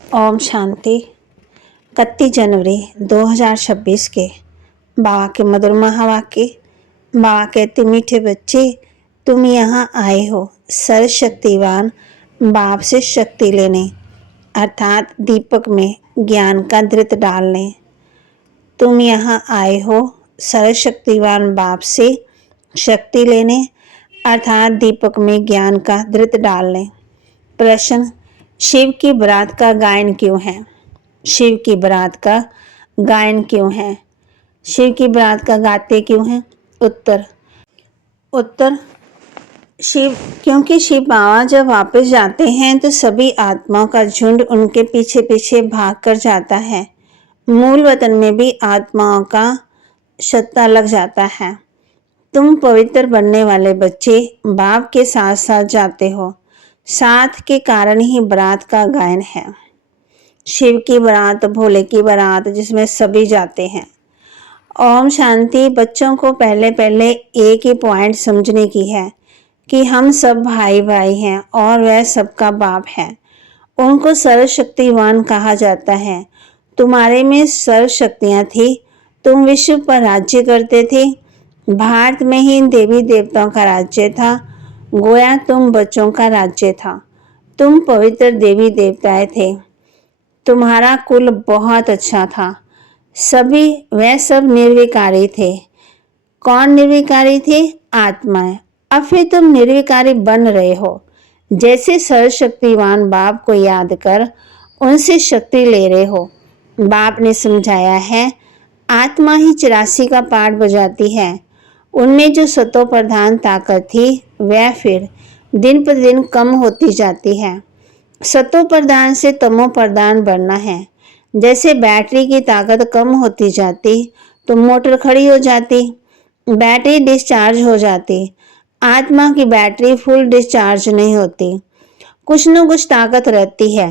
ओम शांति। 31 जनवरी 2026 के बाबा के मधुर महावाक्य। बाबा कहते, मीठे बच्चे, तुम यहाँ आए हो सर्वशक्तिवान बाप से शक्ति लेने, अर्थात दीपक में ज्ञान का धृत डालने। तुम यहाँ आए हो सर्वशक्तिवान बाप से शक्ति लेने, अर्थात दीपक में ज्ञान का धृत डालने। प्रश्न, शिव की बारात का गायन क्यों है? शिव की बारात का गायन क्यों है? शिव की बारात का गाते क्यों हैं? उत्तर, क्योंकि शिव बाबा जब वापस जाते हैं तो सभी आत्माओं का झुंड उनके पीछे पीछे भाग कर जाता है। मूल वतन में भी आत्माओं का सत्ता लग जाता है। तुम पवित्र बनने वाले बच्चे बाप के साथ साथ जाते हो, साथ के कारण ही बारात का गायन है। शिव की बारात, भोले की बारात, जिसमें सभी जाते हैं। ओम शांति। बच्चों को पहले पहले एक ही पॉइंट समझने की है कि हम सब भाई भाई हैं और वह सबका बाप है। उनको सर्वशक्तिवान कहा जाता है। तुम्हारे में सर्व शक्तियाँ थी, तुम विश्व पर राज्य करते थे। भारत में ही देवी देवताओं का राज्य था, गोया तुम बच्चों का राज्य था। तुम पवित्र देवी देवताएं थे। तुम्हारा कुल बहुत अच्छा था। वह सब निर्विकारी थे। कौन निर्विकारी थे? आत्माएं। अब फिर तुम निर्विकारी बन रहे हो। जैसे सर्वशक्तिवान बाप को याद कर उनसे शक्ति ले रहे हो। बाप ने समझाया है, आत्मा ही 84 का पाठ बजाती है। उनमें जो सतो प्रधान ताकत थी वह फिर दिन पर दिन कम होती जाती है। सतो प्रधान से तमो प्रधान बनना है। जैसे बैटरी की ताकत कम होती जाती तो मोटर खड़ी हो जाती, बैटरी डिस्चार्ज हो जाती। आत्मा की बैटरी फुल डिस्चार्ज नहीं होती, कुछ न कुछ ताकत रहती है।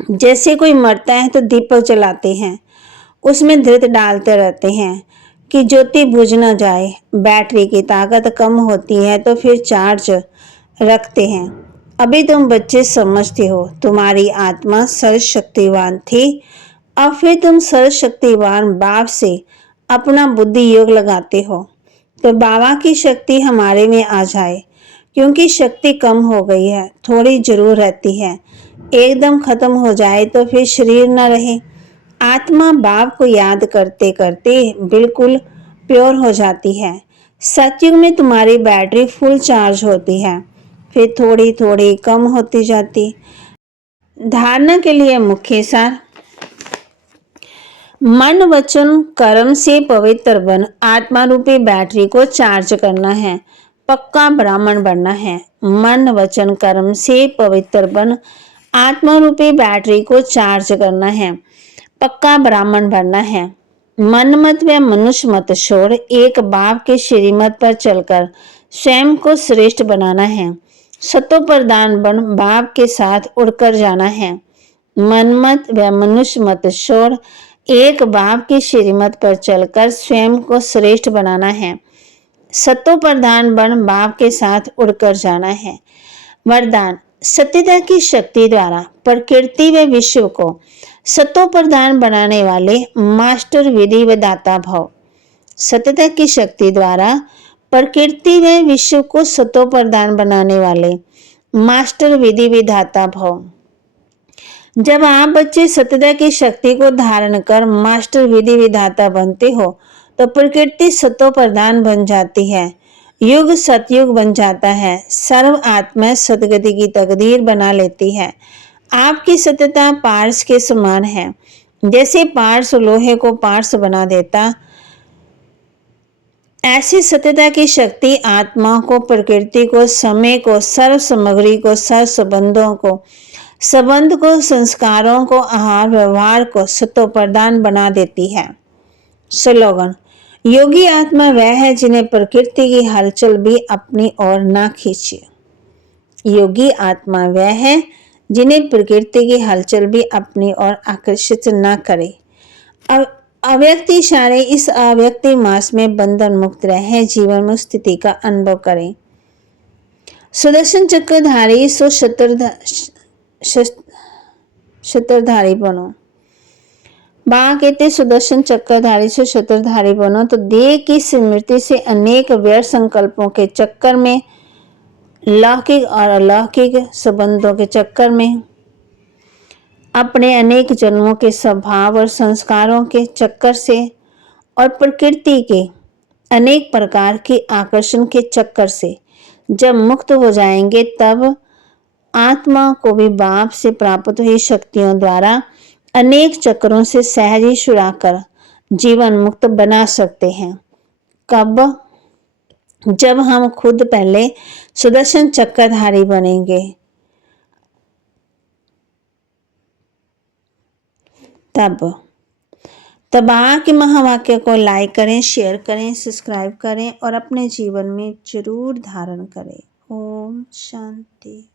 जैसे कोई मरता है तो दीपक जलाते हैं, उसमें धृत डालते रहते हैं कि ज्योति बुझ न जाए। बैटरी की ताकत कम होती है तो फिर चार्ज रखते हैं। अभी तुम बच्चे समझते हो तुम्हारी आत्मा सर्वशक्तिवान थी। अब फिर तुम सर्वशक्तिवान बाप से अपना बुद्धि योग लगाते हो तो बाबा की शक्ति हमारे में आ जाए, क्योंकि शक्ति कम हो गई है, थोड़ी जरूर रहती है। एकदम खत्म हो जाए तो फिर शरीर न रहे। आत्मा बाप को याद करते करते बिल्कुल प्योर हो जाती है। सतयुग में तुम्हारी बैटरी फुल चार्ज होती है, फिर थोड़ी थोड़ी कम होती जाती। धारणा के लिए मुख्य सार, मन वचन कर्म से पवित्र बन आत्मा रूपी बैटरी को चार्ज करना है, पक्का ब्राह्मण बनना है। मन वचन कर्म से पवित्र बन आत्मा रूपी बैटरी को चार्ज करना है, पक्का ब्राह्मण बनना है। मन मत व मनुष्य मत छोड़ एक बाप के श्रीमत पर चलकर स्वयं को श्रेष्ठ बनाना है। सतो प्रदान बन बाप के साथ उड़कर जाना है। मन मत व मनुष्य मत छोड़ एक बाप की श्रीमत पर चलकर स्वयं को श्रेष्ठ बनाना है। सतो प्रधान बन बाप के साथ उड़कर जाना है। वरदान, सत्यता की शक्ति द्वारा प्रकृति व विश्व को सतो प्रधान बनाने वाले मास्टर विधि व दाता भव। सत्यता की शक्ति द्वारा प्रकृति व विश्व को सतो प्रधान बनाने वाले मास्टर विधि विधाता भव। जब आप बच्चे सत्यता की शक्ति को धारण कर मास्टर विधि विधाता बनते हो तो प्रकृति सतो प्रधान बन जाती है, युग सतयुग बन जाता है, सर्व आत्मा सदगति की तकदीर बना लेती है। आपकी सत्यता पार्स के समान है। जैसे पार्स लोहे को पार्स बना देता, ऐसी सत्यता की शक्ति आत्मा को, प्रकृति को, समय को, सर्व सामग्री को, सर्व संबंध को, संस्कारों को, आहार व्यवहार को सतो प्रधान बना देती है। स्लोगन, योगी आत्मा वह है जिन्हें प्रकृति की हलचल भी अपनी ओर ना खींचे। योगी आत्मा वह है जिन्हें प्रकृति की हलचल भी अपनी ओर आकर्षित न करे। अव्यक्ति इशारे इस अव्यक्ति मास में बंधन मुक्त रहे, जीवन में स्थिति का अनुभव करें। सुदर्शन चक्रधारी शत्रधारी बनो। बाबा कहते सुदर्शन चक्रधारी से शत्रधारी बनो तो देह की स्मृति से अनेक व्यर्थ संकल्पों के चक्कर में, लौकिक और अलौकिक संबंधों के चक्कर में, अपने अनेक जन्मों के स्वभाव और संस्कारों के चक्कर से और प्रकृति के अनेक प्रकार के आकर्षण के चक्कर से जब मुक्त हो जाएंगे तब आत्मा को भी बाप से प्राप्त हुई शक्तियों द्वारा अनेक चक्रों से सहज ही छुड़ाकर जीवन मुक्त बना सकते हैं। कब? जब हम खुद पहले सुदर्शन चक्रधारी बनेंगे। तब बाबा के महावाक्य को लाइक करें, शेयर करें, सब्सक्राइब करें और अपने जीवन में जरूर धारण करें। ओम शांति।